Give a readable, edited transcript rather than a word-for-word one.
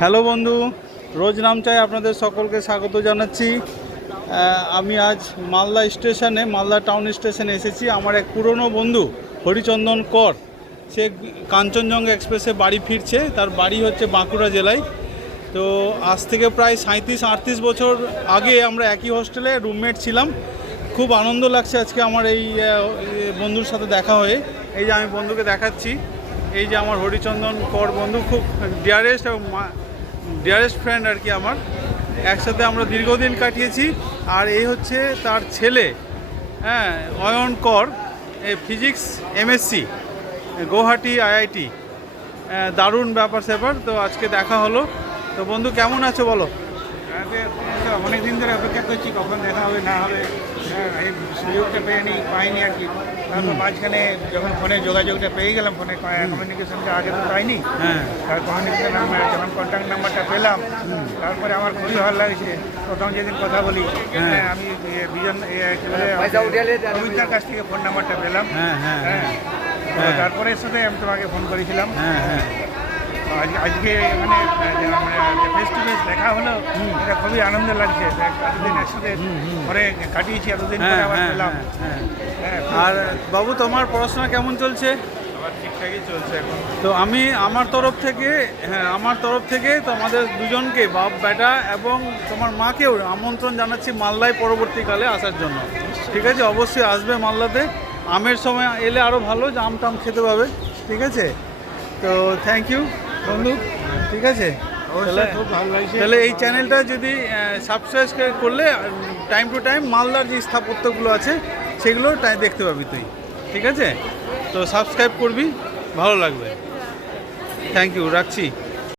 Hello বন্ধু, রোজ নাম চাই আপনাদের সকলকে স্বাগত জানাচ্ছি। আমি আজ মালদা স্টেশনে, মালদা টাউন স্টেশনে এসেছি। আমার এক পুরনো বন্ধু হরিচন্দন কর, সে কাঞ্চনজঙ্ঘা এক্সপ্রেসে বাড়ি ফিরছে। তার বাড়ি হচ্ছে বাঁকুড়া জেলায়। তো আজ থেকে প্রায় 37-38 বছর আগে আমরা একই হোস্টেলে রুমমেট ছিলাম। খুব আনন্দ লাগছে আজকে আমার এই বন্ধুর সাথে দেখা হয়ে। এই যে আমি বন্ধুকে দেখাচ্ছি, এই যে আমার হরিচন্দন কর বন্ধু, খুব ডিয়ারেস্ট এবং ডিয়ারেস্ট ফ্রেন্ড আর কি আমার। একসাথে আমরা দীর্ঘদিন কাটিয়েছি। আর এই হচ্ছে তার ছেলে, হ্যাঁ, অয়ন কর, ফিজিক্স এমএসসি, গৌহাটি আইআইটি। দারুণ ব্যাপার স্যাপার। তো আজকে দেখা হলো। তো বন্ধু, কেমন আছো বলো? অনেক দিন ধরে অপেক্ষা করছি কখন দেখা হবে না হবে, এই সুযোগটা পাইনি আর কি। তারপর মাঝখানে যখন ফোনে যোগাযোগটা পেয়ে গেলাম, ফোনে কমিউনিকেশনটা আগে তো পাইনি, তার কমিউনিকেশন যখন কন্ট্যাক্ট নাম্বারটা পেলাম, তারপরে আমার খুবই ভালো লাগছে। প্রথম যেদিন কথা বলি, আমি বিজন অমিতার কাছ থেকে ফোন নাম্বারটা পেলাম, তারপরে সাথে আমি তোমাকে ফোন করেছিলাম। আজকে মানে ফেস টু ফেস দেখা হলো, এটা খুবই আনন্দ লাগছে। এতদিন একসাথে পরে কাটিয়েছি, এতদিন পরে আবার পেলাম। আর বাবু, তোমার পড়াশোনা কেমন চলছে? আমার ঠিকঠাকই চলছে এখন। তো আমি আমার তরফ থেকে তোমাদের দুজনকে, বাপ বেটা এবং তোমার মাকেও আমন্ত্রণ জানাচ্ছি মালদায় পরবর্তীকালে আসার জন্য। ঠিক আছে, অবশ্যই আসবে মালদাতে। আমের সময় এলে আরও ভালো, যে আম টাম খেতে পাবে। ঠিক আছে, তো থ্যাংক ইউ বন্ধু। ঠিক আছে, খুব ভালো লাগছে। তাহলে এই চ্যানেলটা যদি সাবস্ক্রাইব করলে টাইম টু টাইম মালদার যে স্থাপত্যগুলো আছে সেগুলো দেখতে পাবি তুই। ঠিক আছে, তো সাবস্ক্রাইব করবি, ভালো লাগবে। থ্যাংক ইউ, রাখছি।